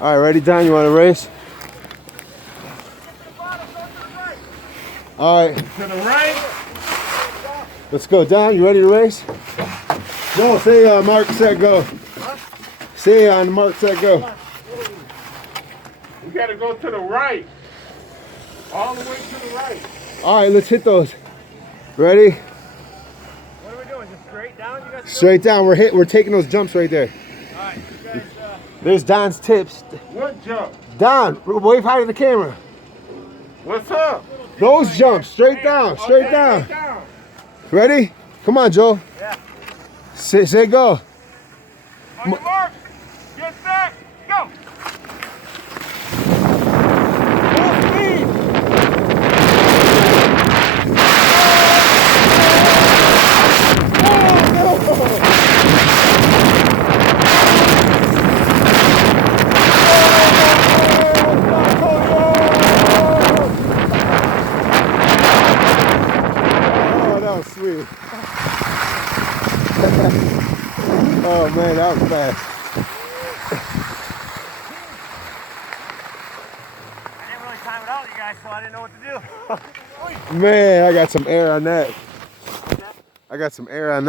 All right, ready, Don? You want to race? All right. To the right. Let's go, Don. You ready to race? Go. Say mark, set, go. Say on mark, set, go. We gotta go to the right. All the way to the right. All right, let's hit those. Ready? What are we doing? Just straight down? You guys Straight down. We're taking those jumps right there. All right, you guys. There's Don's tips. What jump? Don, wave high to the camera. What's up? Those jumps, straight down, straight down. Straight down. Ready? Come on, Joe. Yeah. Say go. On your mark. Get set. Go. Full speed. Sweet. Oh man, that was fast. I didn't really time it out, you guys, so I didn't know what to do. Man, I got some air on that. I got some air on that.